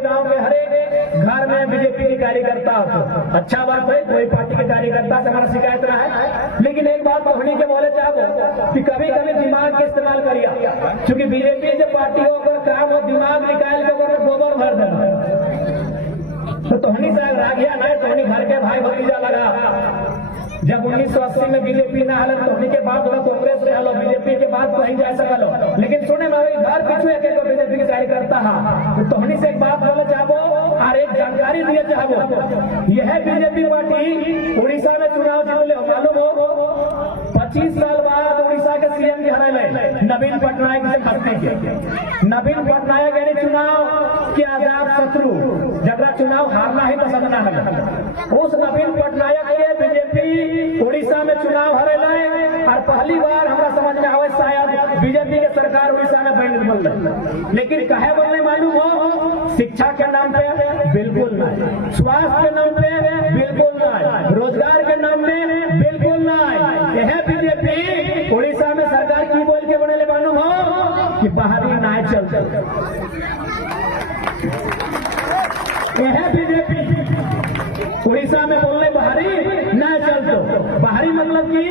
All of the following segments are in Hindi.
गांव के हर एक घर में बीजेपी के कार्यकर्ता हो। अच्छा बात है, कोई पार्टी के कार्यकर्ता से हमारा शिकायत रहा है, लेकिन एक बात कहने के बोले चाहो कि कभी कभी दिमाग के इस्तेमाल करिए, क्योंकि बीजेपी जो पार्टी हो अगर काम हो दिमाग निकाल के अगर गोबर भर देना तो तोहनी से रागिया नहीं, तोहनी घर के भाई भतीजा लगा। जब 1980 में बीजेपी न हल तोहनी के बाद कांग्रेस से हलो, बीजेपी के बाद कहीं जा सकलो, लेकिन सुने में घर पीछू एक बीजेपी के कार्यकर्ता है। तो तोहनी से एक बात बोलना चाहबो और एक जानकारी दिए चाहबो, यह बीजेपी पार्टी उड़ीसा में चुनाव जीतले हो, मालूम हो 25 साल बाद उड़ीसा के सीएम के हराए नवीन पटनायक से भर्ती के। नवीन पटनायक यानी चुनाव के आजाद शत्रु, जगह चुनाव हारना ही पसंद न है, उस नवीन पटनायक के बीजेपी उड़ीसा में चुनाव हरेलाए और पहली बार हमारा समझ में आवे शायद बीजेपी के सरकार उड़ीसा में बन रही। लेकिन कहे बोलने मालूम हो, शिक्षा के नाम पे बिल्कुल नहीं, स्वास्थ्य के नाम पे बिल्कुल नहीं, रोजगार के नाम पे बिल्कुल नहीं। यह बीजेपी उड़ीसा में सरकार की बोल के बने मालूम हो कि बाहरी नाय चलते। यह बीजेपी उड़ीसा में बोलने बाहरी न चलते। बाहरी मतलब कि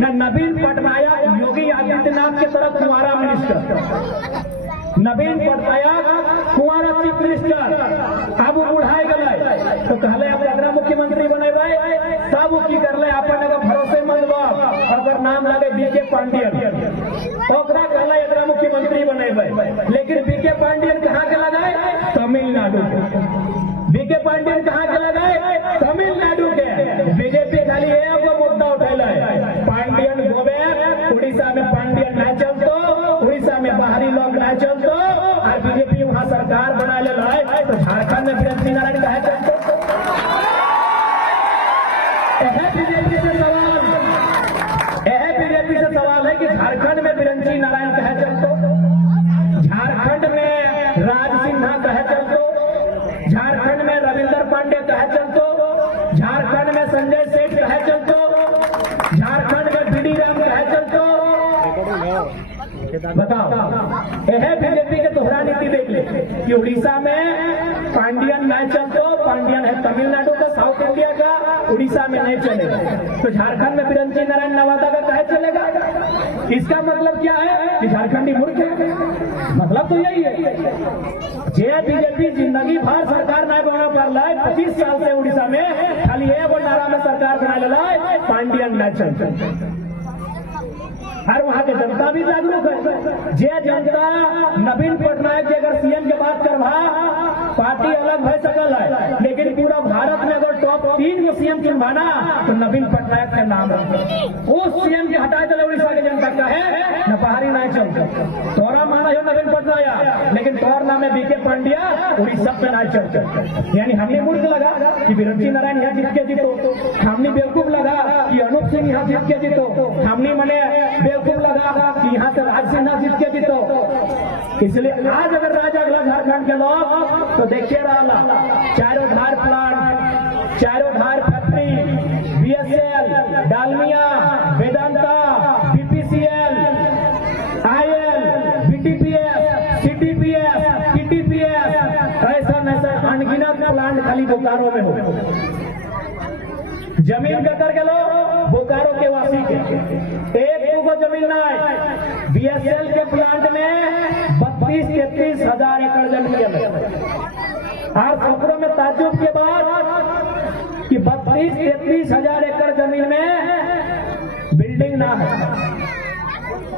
न नवीन पटनायक योगी आदित्यनाथ के तरफ कुंवारा मिनिस्टर, नवीन पटनायक कुंवारा चीफ मिनिस्टर, अब उड़ाए गए तो कहले अब अगर मुख्यमंत्री बने तब की कर ले अपन अगर भरोसेमंद अगर नाम लगे बीके पांडियन तो कहले अगर मुख्यमंत्री बने। लेकिन बीके पांडियन कहाँ के लगाए? तमिलनाडु के। बीके पांडियन कहाँ के लगाए? तमिलनाडु के। बीजेपी खाली एगो मुद्दा उठेला है, पांडियन गोबे उड़ीसा में पांडियन न चलतो, उड़ीसा में बाहरी लोग न चलतो, और बीजेपी वहाँ सरकार बना ले रहा तो झारखंड में बिरंची नारायण कहे चलतो। बीजेपी से सवाल है कि झारखंड में बिरंची नारायण कहे चलतो, झारखंड में राज सिन्हा कहे चलतो, झारखंड में रविंदर पांडे कहे चलतो, झारखंड में संजय सेठ कहे चलतो, झारखंड में बीडी राम कहे चलतो। बताओ, यह बीजेपी के दोहरा नीति देख ले कि उड़ीसा में पांडियन नहीं चलतो, पांडियन है तमिलनाडु का, साउथ इंडिया का, उड़ीसा में नहीं चलेगा, तो झारखंड में बिरंची नारायण नवादा का कहे चलेगा। इसका मतलब क्या है कि झारखंडी मूर्ख है, मतलब तो यही है। जे बीजेपी जिंदगी भर सरकार नहीं बना पा रहा है, 25 साल से उड़ीसा में खाली एगो नारा में सरकार बना ले रहा है, पांडियन नहीं चलते। और वहां की जनता भी जागरूक है। जे जनता नवीन पटनायक अगर सीएम के बात करवा पार्टी अलग भय सकल है, लेकिन पूरा भारत में अगर टॉप 3 को सीएम चुनवाना तो नवीन पटनायक का नाम रखो। उस सीएम के हटा चले उड़ीसा की जनता का है न बाहरी नहीं चलते। तोरा माना हो नवीन पटनायक, लेकिन तोर नाम है बीके पांड्या, उड़ीसा में नहीं चलते। यानी हमने मूर्ख लगा कि बिरंची नारायण यहाँ जीत के जीतो, हमने बेवकूफ लगा कि अनूप सिंह यहाँ जीत के जीतो, हमने मने बेवकूफ लगा कि यहाँ से राज सिन्हा जीत के जीतो। इसलिए आज अगर राजा अगला झारखंड के लोग तो देखिए रहा, चारों धार प्लांट, चारों धार factory, BSL, Dalmia, Vedanta, BPCL, IL, BTPS, CTPS, TTPS, ऐसा नैसा अनगिनत प्लांट खाली बोकारो में हो। जमीन कतर के लोग बोकारो के वासी के एक को जमीन नहीं। बीएसएल के प्लांट में 32-33 हजार एकड़ जमीन है, और खबरों में ताज्जुब के बाद कि 32-33 हजार एकड़ जमीन में बिल्डिंग ना है,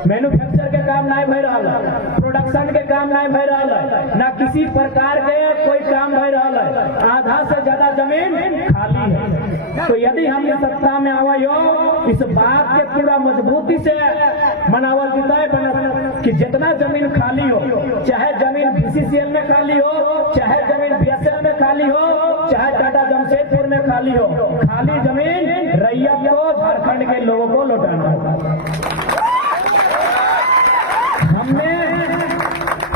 मैन्युफैक्चर के काम नहीं भय रहा, प्रोडक्शन के काम नहीं भय रहा, न किसी प्रकार के कोई काम भय रहा, आधा से ज्यादा जमीन खाली है। तो यदि हम इस सत्ता में आवे हो, इस बात के पूरा मजबूती से मनावल जिताए कि जितना जमीन खाली हो, चाहे जमीन बीसीसीएल में खाली हो, चाहे जमीन बीएसएल में खाली हो, चाहे टाटा जमशेदपुर में खाली हो, खाली जमीन रैयत को, झारखंड के लोगों को लौटाना होगा।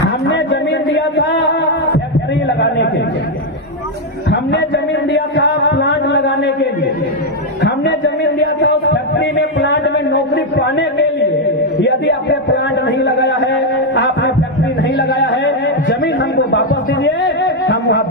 हमने जमीन दिया था फैक्ट्री लगाने के लिए, हमने जमीन दिया था प्लांट लगाने के लिए, हमने जमीन दिया था उस फैक्ट्री में प्लांट में नौकरी पाने के लिए। यदि आपने प्लांट नहीं लगाया